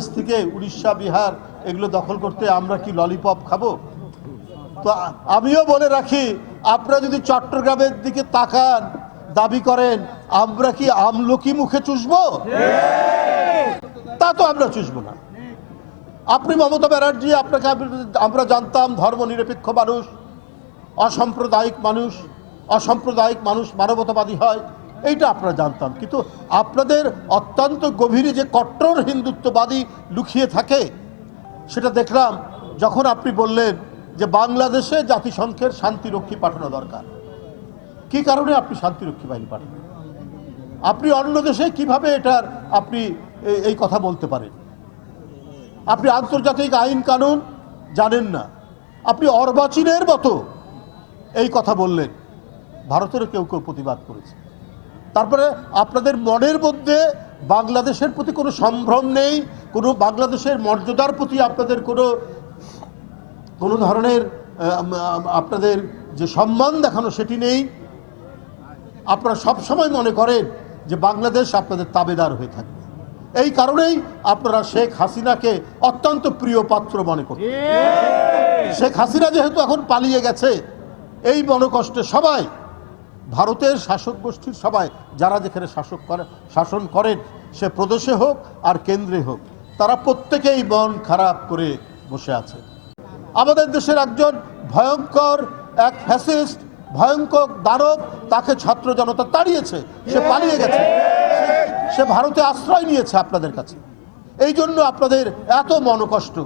বাংলাদেশ থেকে উড়িষ্যা, বিহার এগুলো দখল করতে আমরা কি ললিপপ খাবো? তো আমিও বলে রাখি, আপনারা যদি চট্টগ্রামের দিকে তাকান, দাবি করেন আমরা কি আমলকি মুখে চুষবো? তা তো আমরা চুষবো না। আপনি মমতা ব্যানার্জি, আপনাকে আমরা জানতাম ধর্মনিরপেক্ষ মানুষ, অসাম্প্রদায়িক মানুষ মানবতাবাদী হয়, এইটা আপনারা জানতাম। কিন্তু আপনাদের অত্যন্ত গভীরে যে কট্টর হিন্দুত্ববাদী লুকিয়ে থাকে সেটা দেখলাম যখন আপনি বললেন যে বাংলাদেশে জাতিসংঘের শান্তিরক্ষী পাঠানো দরকার। কি কারণে আপনি শান্তিরক্ষী বাহিনী পাঠাবেন? আপনি অন্য দেশে কিভাবে এটার আপনি এই কথা বলতে পারেন? আপনি আন্তর্জাতিক আইন কানুন জানেন না, আপনি অর্বাচীনের মতো এই কথা বললেন। ভারতেরও কেউ কেউ প্রতিবাদ করেছে। তারপরে আপনাদের মনের মধ্যে বাংলাদেশের প্রতি কোনো সম্ভ্রম নেই, কোনো বাংলাদেশের মর্যাদার প্রতি আপনাদের কোনো ধরনের আপনাদের যে সম্মান দেখানো সেটি নেই। আপনারা সবসময় মনে করেন যে বাংলাদেশ আপনাদের তাবেদার হয়ে থাকবে। এই কারণেই আপনারা শেখ হাসিনাকে অত্যন্ত প্রিয় পাত্র মনে করেন। শেখ হাসিনা যেহেতু এখন পালিয়ে গেছে, এই মনোকষ্টে সবাই, ভারতের শাসক গোষ্ঠীর সবাই, যারা যেখানে শাসন করেন, সে প্রদেশে হোক আর কেন্দ্রে হোক, তারা প্রত্যেকেই মন খারাপ করে বসে আছে। আমাদের দেশের একজন ভয়ঙ্কর এক ফ্যাসিস্ট, ভয়ঙ্কর দানব, তাকে ছাত্র জনতা তাড়িয়েছে, সে পালিয়ে গেছে, সে ভারতে আশ্রয় নিয়েছে আপনাদের কাছে। এই জন্য আপনাদের এত মনোকষ্ট,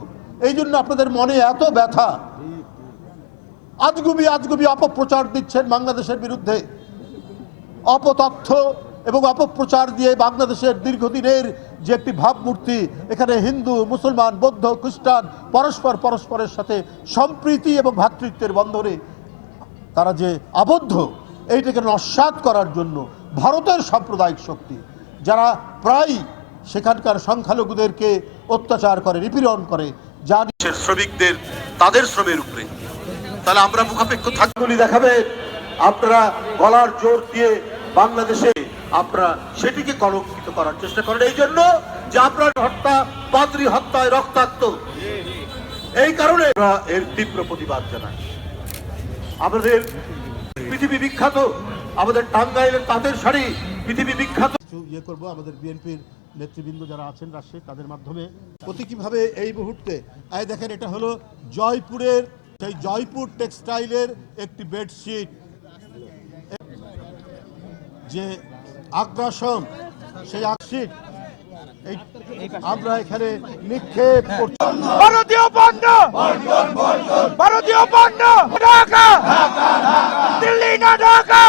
এই জন্য আপনাদের মনে এত ব্যথা। আজগুবি অপপ্রচার দিচ্ছেন বাংলাদেশের বিরুদ্ধে, অপতথ্য এবং অপপ্রচার দিয়ে বাংলাদেশের দীর্ঘদিনের যে একটি ভাবমূর্তি, এখানে হিন্দু, মুসলমান, বৌদ্ধ, খ্রিস্টান পরস্পরের সাথে সম্প্রীতি এবং ভ্রাতৃত্বের বন্ধনে তারা যে আবদ্ধ, এইটাকে নস্যাৎ করার জন্য ভারতের সাম্প্রদায়িক শক্তি, যারা প্রায় সেখানকার সংখ্যালঘুদেরকে অত্যাচার করে, নিপীড়ন করে, যা শ্রমিকদের তাদের শ্রমের উপরে, তাহলে আমরা মুখাপেক্ষ থাকবলি দেখাবেন। আপনারা গলার জোর দিয়ে বাংলাদেশে আপনারা সেটিকে কলঙ্কিত করার চেষ্টা করেন, এই জন্য যে আপনার হত্যা, পাদ্রী হত্যায় রক্তাক্ত। এই কারণে আমরা এর তীব্র প্রতিবাদ জানাই। আমাদের পৃথিবী বিখ্যাত, আমাদের টাঙ্গাইলের তাঁতের শাড়ি পৃথিবী বিখ্যাত। ইয়ে করবো আমাদের বিএনপির নেতৃবৃন্দ যারা আছেন রাষ্ট্রে, তাদের মাধ্যমে প্রতীকীভাবে এই মুহূর্তে দেখেন, এটা হলো জয়পুরের, সেই জয়পুর টেক্সটাইলের একটি বেডশিট, যে আগ্রাসন, সেই আগ্রাসন আমরা এখানে নিক্ষেপ করছি। ভারতীয় পণ্য, ভারতীয় পণ্য ঢাকা, দিল্লি না ঢাকা,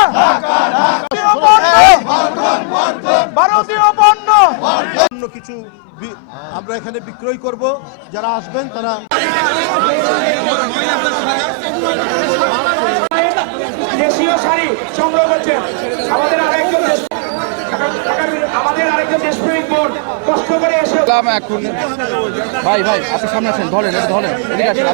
ভারতীয় পণ্য অন্য কিছু আমরা এখানে বিক্রয় করব। যারা আসবেন তারা দেশীয় শাড়ি সংগ্রহ করছেন। আমাদের আরেকজন দেশপ্রেমিক বোর্ড কষ্ট করে এসে এখন ভাই আপনি সামনে আসেন, ধরেন এদিকে আসেন।